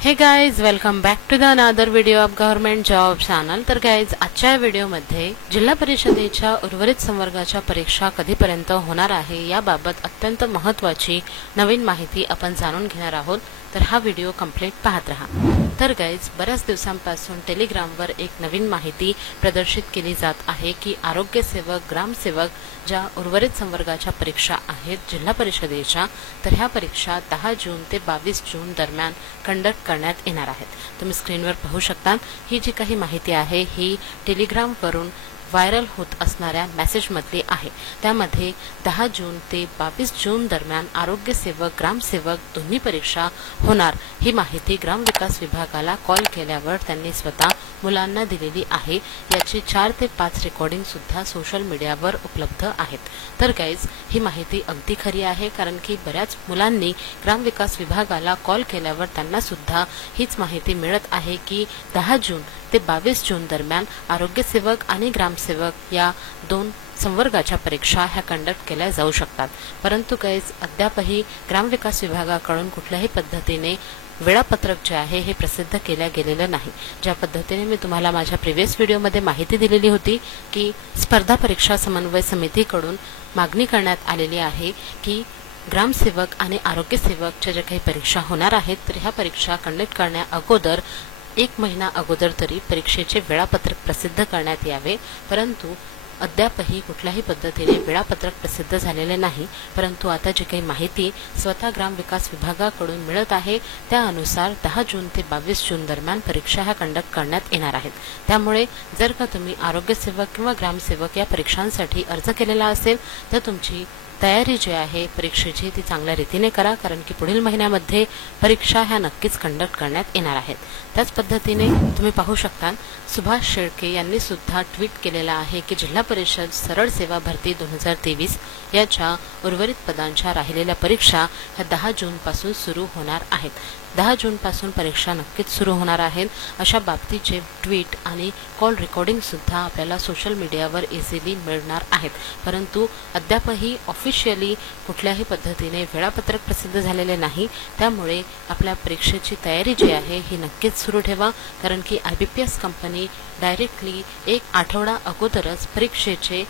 हे guys, welcome back to the another video of government job channel. तर guys, आजच्या व्हिडिओमध्ये जिल्हा परिषदेच्या उर्वरित संवर्गाच्या परीक्षा कधीपर्यंत होणार आहे याबाबत अत्यंत महत्त्वाची नवीन माहिती आपण जाणून घेणार आहोत। तर हा व्हिडिओ कंप्लीट पाहत रहा। तर गाइज, बऱ्याच दिवसांपासून टेलिग्रामवर एक नवीन माहिती प्रदर्शित केली जात आहे की आरोग्य सेवक, ग्रामसेवक ज्या उर्वरित संवर्गाच्या परीक्षा आहेत जिल्हा परिषदेच्या, तर ह्या परीक्षा 10 जून ते 22 जून दरम्यान कंडक्ट करण्यात येणार आहेत। तुम्ही स्क्रीनवर पाहू शकता, ही जी काही माहिती आहे ही टेलिग्रामवरून व्हायरल होत असणाऱ्या मेसेजमधली आहे। त्यामध्ये 10 जून ते 22 जून दरम्यान आरोग्य सेवक, ग्रामसेवक दोन्ही परीक्षा होणार ही माहिती ग्रामविकास विभागाला कॉल केल्यावर त्यांनी स्वतः मुलांना दिलेली आहे। याची 4 ते 5 रेकॉर्डिंग सुद्धा सोशल मीडियावर उपलब्ध आहेत। तर गाइज, ही माहिती अगदी खरी आहे, कारण की बऱ्याच मुलांनी ग्रामविकास विभागाला कॉल केल्यावर त्यांना सुद्धा हीच माहिती मिळत आहे की 10 जून ते 22 जून दरम्यान आरोग्य सेवक आणि ग्रामसेवक या दोन संवर्गाच्या परीक्षा ह्या कंडक्ट केल्या जाऊ शकतात। परंतु गाइज, अद्यापही ग्रामविकास विभागाकडून कुठल्याही पद्धतीने वेळापत्रक जे आहे हे प्रसिद्ध केल्या गेलेलं नाही। ज्या पद्धतीने मी तुम्हाला माझ्या प्रीवियस व्हिडिओमध्ये माहिती दिलेली होती की स्पर्धा परीक्षा समन्वय समितीकडून मागणी करण्यात आलेली आहे की ग्रामसेवक आणि आरोग्य सेवकच्या ज्या काही परीक्षा होणार आहेत, तर ह्या परीक्षा कंडक्ट करण्या अगोदर 1 महिना अगोदर तरी परीक्षेचे वेळापत्रक प्रसिद्ध करण्यात यावे। परंतु अद्यापही कुठल्याही पद्धतीने वेळापत्रक प्रसिद्ध झालेले नाही। परंतु आता जी काही माहिती स्वतः ग्रामविकास विभागाकडून मिळत आहे त्यानुसार 10 जून ते 22 जून दरम्यान परीक्षा ह्या कंडक्ट करण्यात येणार आहेत। त्यामुळे जर का तुम्ही आरोग्य सेवक किंवा ग्रामसेवक या परीक्षांसाठी अर्ज केलेला असेल तर तुमची तयारी जी आहे परीक्षेची ती चांगल्या रीतीने करा, कारण की पुढील महिन्यामध्ये परीक्षा ह्या नक्कीच कंडक्ट करण्यात येणार आहेत। त्याच पद्धतीने तुम्ही पाहू शकता, सुभाष शेळके यांनी सुद्धा ट्विट केलेला आहे की जिल्हा परिषद सरळ सेवा भरती 2023 याच्या उर्वरित पदांच्या राहिलेल्या परीक्षा ह्या 10 जून पासून सुरू होणार आहेत। 10 जून पासून परीक्षा नक्कीच सुरू होणार आहेत अशा बाबतीचे ट्विट आणि कॉल रेकॉर्डिंग सुद्धा आपल्याला सोशल मीडियावर इझिली मिळणार आहेत। परंतु अद्यापही ऑफिशियली कुठल्याही पद्धतीने वेळापत्रक प्रसिद्ध झालेले नाही। त्यामुळे आपल्या परीक्षेची तयारी जी आहे ही नक्कीच सुरू ठेवा, कारण की IBPS कंपनी डायरेक्टली 1 आठवडा अगोदरच परीक्षेचे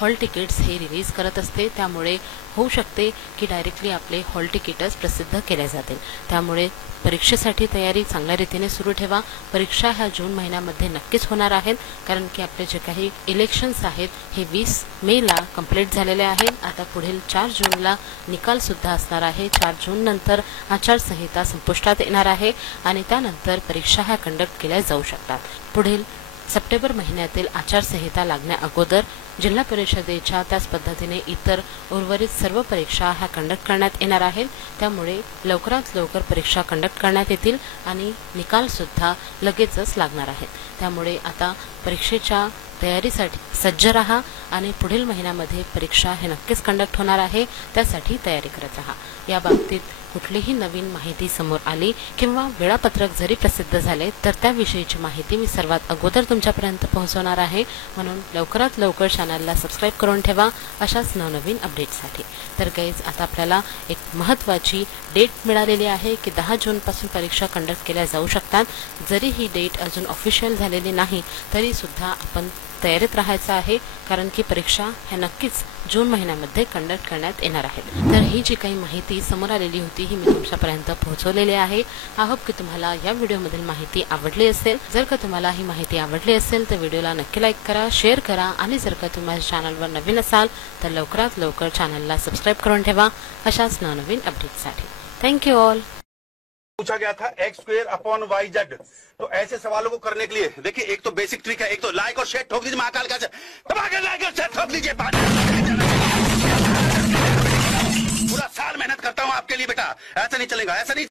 हॉल तिकीट्स हे रिलीज करत असते। त्यामुळे होऊ शकते की डायरेक्टली आपले हॉल तिकीटच प्रसिद्ध केले जातील। त्यामुळे परीक्षेसाठी तयारी चांगल्या रीतीने सुरू ठेवा। परीक्षा ह्या जून महिन्यामध्ये नक्कीच होणार आहेत, कारण की आपले जे काही इलेक्शन्स आहेत हे 20 मेला कंप्लीट झालेले आहेत। आता पुढील 4 जूनला निकाल सुद्धा असणार आहे। 4 जून नंतर आचारसंहिता संपुष्टात येणार आहे आणि त्यानंतर परीक्षा ह्या कंडक्ट केल्या जाऊ शकतात। पुढील सप्टेंबर महिन्यातील आचारसंहिता लागण्या अगोदर जिल्हा परिषदेच्या त्याच पद्धतीने इतर उर्वरित सर्व परीक्षा ह्या कंडक्ट करण्यात येणार आहेत। त्यामुळे लवकरात लवकर परीक्षा कंडक्ट करण्यात येतील आणि निकाल सुद्धा लगेचच लागणार आहेत। त्यामुळे आता परीक्षेच्या तयारीसाठी सज्ज रहा आणि पुढील महिन्यामध्ये परीक्षा हे नक्कीच कंडक्ट होणार आहे, त्यासाठी तयारी करत रहा। या बाबतीत कुठलीही नवीन माहिती समोर आली किंवा वेळापत्रक जरी प्रसिद्ध झाले तर त्याविषयीची माहिती मी सर्वात अगोदर तुमच्यापर्यंत पोहोचवणार आहे। म्हणून लवकरात लवकर चॅनलला सबस्क्राईब करून ठेवा अशाच नवनवीन अपडेट्ससाठी। तर गाइज, आता आपल्याला एक महत्त्वाची डेट मिळालेली आहे की 10 जून पासून परीक्षा कंडक्ट केल्या जाऊ शकतात। जरी ही डेट अजून ऑफिशियल झालेली नाही तरी सुद्धा आपण तयारीत राहायचं आहे, कारण की परीक्षा ह्या नक्कीच जून महिन्यामध्ये कंडक्ट करण्यात येणार आहेत। तर ही जी काही माहिती समोर आलेली होती ही मी तुमच्यापर्यंत पोहोचवलेली आहे। आय होप की तुम्हाला या व्हिडिओमधील माहिती आवडली असेल। जर का तुम्हाला ही माहिती आवडली असेल तर व्हिडिओला नक्की लाईक करा, शेअर करा आणि जर का तुम्ही माझ्या चॅनलवर नवीन असाल तर लवकरात लवकर चॅनलला सबस्क्राईब करून ठेवा अशाच नवनवीन अपडेट्ससाठी। Thank you all. पूछा गया था x²/y/z। तो ऐसे सवालों को करने के लिए देखिए, एक तो बेसिक ट्रिक है, एक तो लाइक और शेयर ठोक दीजिए महाकाल का, दबा के लाइक और शेयर ठोक दीजिए। पूरा साल मेहनत करता हूं आपके लिए बेटा, ऐसा नहीं चलेगा, ऐसा नहीं।